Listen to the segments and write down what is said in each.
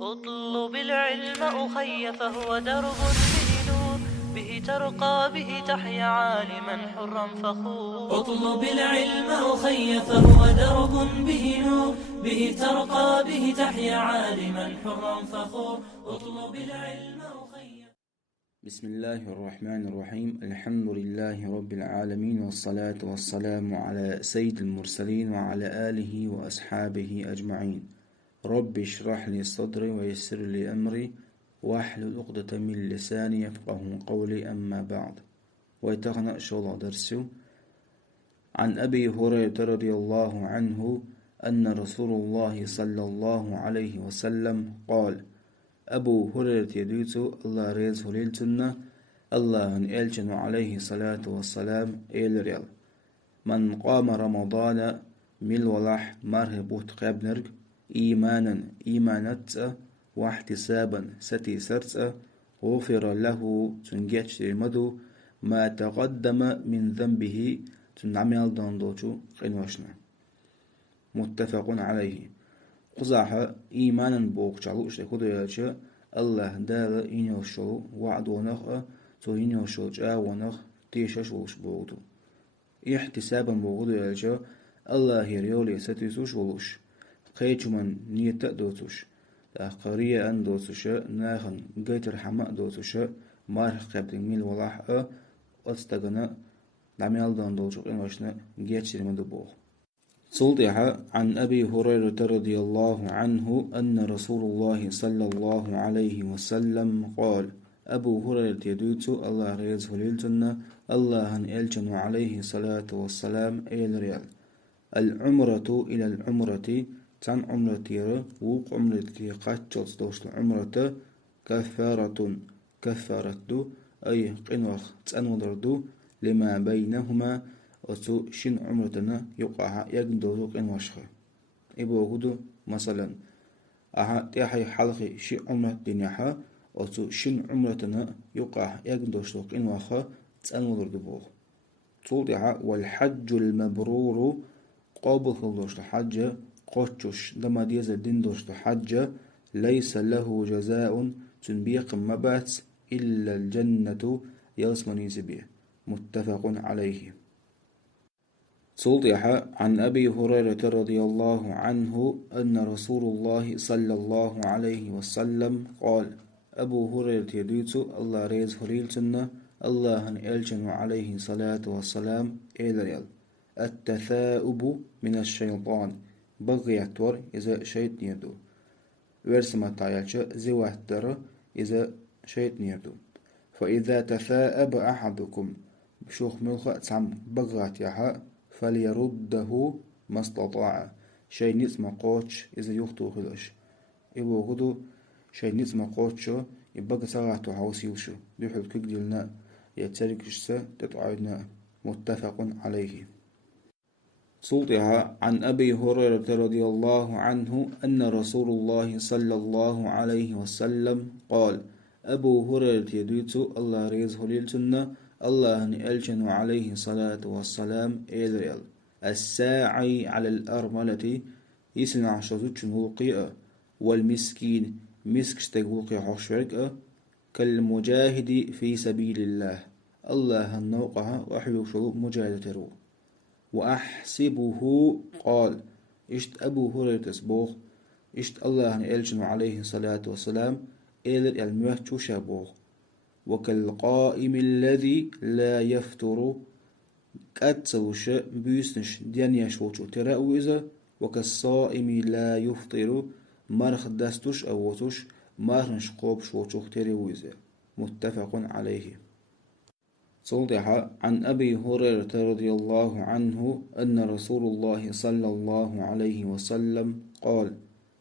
اطلب العلم أخي فهو درب به نور، به ترقى به تحيا عالما حرا فخور. اطلب العلم أخي فهو درب به نور، به ترقى به تحيا عالما حرا فخور. اطلب العلم أخي. بسم الله الرحمن الرحيم. الحمد لله رب العالمين، والصلاة والسلام على سيد المرسلين وعلى آله وأصحابه أجمعين. رب اشرح لي صدري ويسر لي أمري واحلل عقدة من لساني يفقه قولي. أما بعد، ويتغنى شغل درسه عن أبي هريرة رضي الله عنه أن رسول الله صلى الله عليه وسلم قال: أبو هريرة يدوتو الله ريز هليلتنا الله إلجن عليه الصلاة والسلام إلريال: من قام رمضان مل ولح مرهبوت قبنرك إيمانا إيمانت واحتسابا ستي سرت غفر له تنجيش مدو ما تقدم من ذنبه تنعمل دندوشو قنوشنا. متفق عليه. قزاحة إيمانا بوقشالو شكو ديالشا الله دال إنيوشو وعد ونخ تو إنيوشو جا ونخ تيشش وش بوغدو. احتسابا بوغدو ديالشا الله يريولي ستيسوش ولوش قيتو من نيت دوتوش قرية أن دوتوش ناخن قيتر حماء دوتوش مارخ قبل ميل ولاح أستغنى دعميال دان دوتوش إنوشنا جيتشري من دبوغ. صلح عن أبي هريرة رضي الله عنه أن رسول الله صلى الله عليه وسلم قال: أبو هريرة يدوتو الله ريزه ليلتنا الله إلجن عليه الصلاة والسلام إلى ريال: العمرة إلى العمرة تن عمرتي وق عمرتي قاتشوت دوش العمرة كفارة كفارة أي قنوخ تنودردو لما بينهما أتو شن عمرتنا يقع يقندوزو قنوشخ. إبو هدو مثلا أها تيحي حلقي شي عمرة دنياها أتو شن عمرتنا يقع يقندوزو قنوخ تنودردو بوغ. تولدها والحج المبرور قابل خلوش الحج قوتشوش لما ديز الدين دوش الحج ليس له جزاء تنبيق مبات إلا الجنة يلسمني زبيه. متفق عليه. صلح عن أبي هريرة رضي الله عنه أن رسول الله صلى الله عليه وسلم قال: أبو هريرة يدوتو الله ريز هريلتنا الله إلجن عليه الصلاة والسلام إلريال: التثاؤب من الشيطان بغيتور إذا شيط نيردو ورسمة تعيالش زواتر إذا شيط نيردو. فإذا تثاءب أحدكم بشوخ ملخ تعم بغات يها فليرده ما استطاع. شيء نسمع قوتش إذا يخطو خلش. إبو غدو شيء نسمع قوتشو يبقى ساعته حوسيوشو بيحل كجلنا يتركشسا تتعودنا. متفق عليه. صلتها عن أبي هريرة رضي الله عنه أن رسول الله صلى الله عليه وسلم قال: أبو هريرة يدوتو الله ريزه ليلتنا الله ألجن عليه الصلاة والسلام إلريال: الساعي على الأرملة يسنع شزوج القيئة والمسكين مسكشتك وقيا حشرك كالمجاهد في سبيل الله الله النوقها وحلو شروب مجاهدة. وأحسبه قال: إشت أبو هريرة سبوخ إشت الله ألجن عليه الصلاة والسلام إلر الموحشو شابوخ. وكالقائم الذي لا يفتر كاتسوش بيسنش ديانيا شوشو تراويزا. وكالصائم لا يفطر مرخ دستوش أوتوش مرنش قوب شوشو تراويزا. متفق عليه. صلح عن أبي هريرة رضي الله عنه أن رسول الله صلى الله عليه وسلم قال: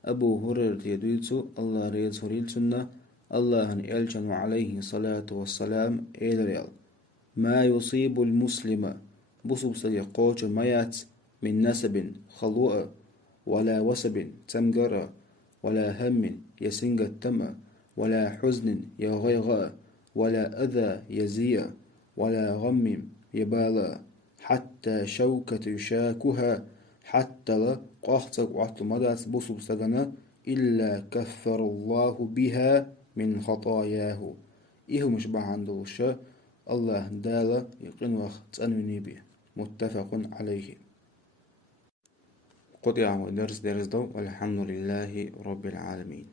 أبو هريرة يدوتو الله ريز هريلتنا الله إلجن عليه الصلاة والسلام إلريال: ما يصيب المسلم بصب سيقوش ميات من نسب خلوء ولا وسب تمجر ولا هم يسنج التم ولا حزن يغيغ ولا أذى يزيء ولا غم يبالا حتى شوكة يشاكها حتى لا قاحتك وعطل مدات بصب سجنا إلا كفر الله بها من خطاياه. إيه مش عنده الله دالا يقين وقت أنوني به. متفق عليه. قطع درس دو والحمد لله رب العالمين.